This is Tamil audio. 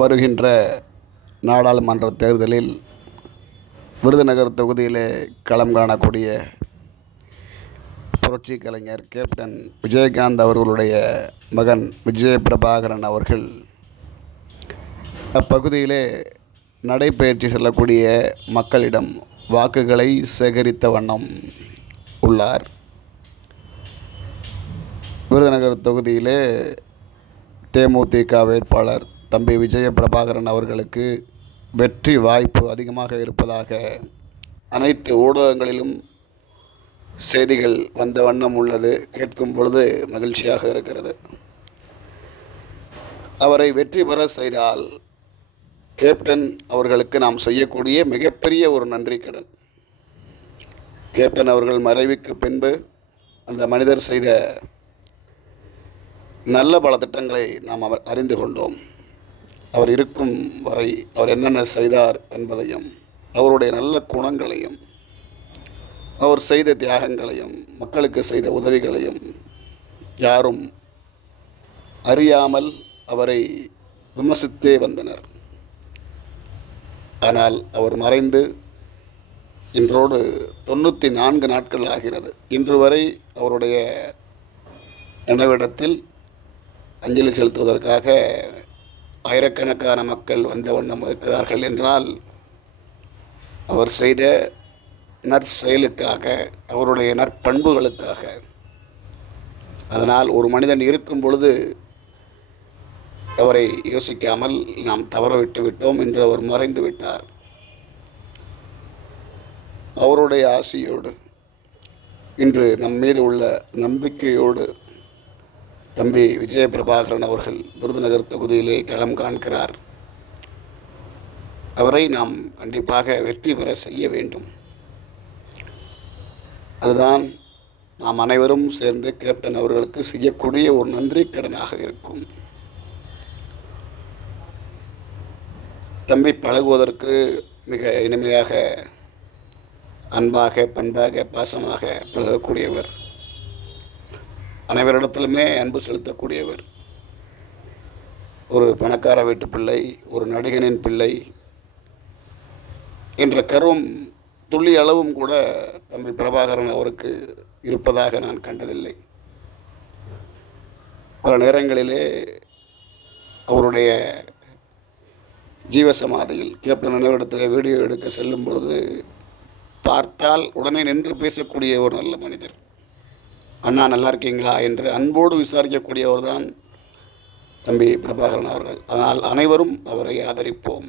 வருகின்ற நாடாளுமன்ற தேர்தலில் விருதுநகர் தொகுதியிலே களம் காணக்கூடிய புரட்சி கலைஞர் கேப்டன் விஜயகாந்த் அவர்களுடைய மகன் விஜய பிரபாகரன் அவர்கள் அப்பகுதியிலே நடைபயிற்சி செல்லக்கூடிய மக்களிடம் வாக்குகளை சேகரித்த வண்ணம் உள்ளார். விருதுநகர் தொகுதியிலே தேமுதிக வேட்பாளர் தம்பி விஜய பிரபாகரன் அவர்களுக்கு வெற்றி வாய்ப்பு அதிகமாக இருப்பதாக அனைத்து ஊடகங்களிலும் செய்திகள் வந்த வண்ணம் உள்ளது. கேட்கும் பொழுது மகிழ்ச்சியாக இருக்கிறது. அவரை வெற்றி பெற செய்தால் கேப்டன் அவர்களுக்கு நாம் செய்யக்கூடிய மிகப்பெரிய ஒரு நன்றி கடன். கேப்டன் அவர்கள் மறைவுக்கு பின்பு அந்த மனிதர் செய்த நல்ல பல திட்டங்களை நாம் அவர் அறிந்து கொண்டோம். அவர் இருக்கும் வரை அவர் என்னென்ன செய்தார் என்பதையும் அவருடைய நல்ல குணங்களையும் அவர் செய்த தியாகங்களையும் மக்களுக்கு செய்த உதவிகளையும் யாரும் அறியாமல் அவரை விமர்சித்தே வந்தனர். ஆனால் அவர் மறைந்து இன்றோடு தொண்ணூற்றி நான்கு நாட்கள் ஆகிறது. இன்று வரை அவருடைய நினைவிடத்தில் அஞ்சலி செலுத்துவதற்காக ஆயிரக்கணக்கான மக்கள் வந்த வண்ணம் இருக்கிறார்கள் என்றால் அவர் செய்த நற்செயலுக்காக அவருடைய நற்பண்புகளுக்காக. அதனால் ஒரு மனிதன் இருக்கும் பொழுது அவரை யோசிக்காமல் நாம் தவறவிட்டு விட்டோம் என்று அவர் மறைந்து விட்டார். அவருடைய ஆசையோடு இன்று நம் மீது உள்ள நம்பிக்கையோடு தம்பி விஜய பிரபாகரன் அவர்கள் விருதுநகர் தொகுதியிலே களம் காண்கிறார். அவரை நாம் கண்டிப்பாக வெற்றி பெற செய்ய வேண்டும். அதுதான் நாம் அனைவரும் சேர்ந்து கேப்டன் அவர்களுக்கு செய்யக்கூடிய ஒரு நன்றி கடனாக இருக்கும். தம்பி பழகுவதற்கு மிக இனிமையாக அன்பாக பண்பாக பாசமாக பழகக்கூடியவர். அனைவரிடத்திலுமே அன்பு செலுத்தக்கூடியவர். ஒரு பணக்கார வீட்டு பிள்ளை ஒரு நடிகனின் பிள்ளை. என்ற கருவம் துள்ளி அளவும் கூட தம்பி பிரபாகரன் அவருக்கு இருப்பதாக நான் கண்டதில்லை. பல நேரங்களிலே அவருடைய ஜீவசமாதியில் கேப்டன் நினைவிடத்தில் வீடியோ எடுக்க செல்லும் பொழுது பார்த்தால் உடனே நின்று பேசக்கூடிய ஒரு நல்ல மனிதர். அண்ணா நல்லா இருக்கீங்களா? என்று அன்போடு விசாரிக்கக்கூடியவர் தான் தம்பி பிரபாகரன் அவர்கள். அதனால் அனைவரும் அவரை ஆதரிப்போம்.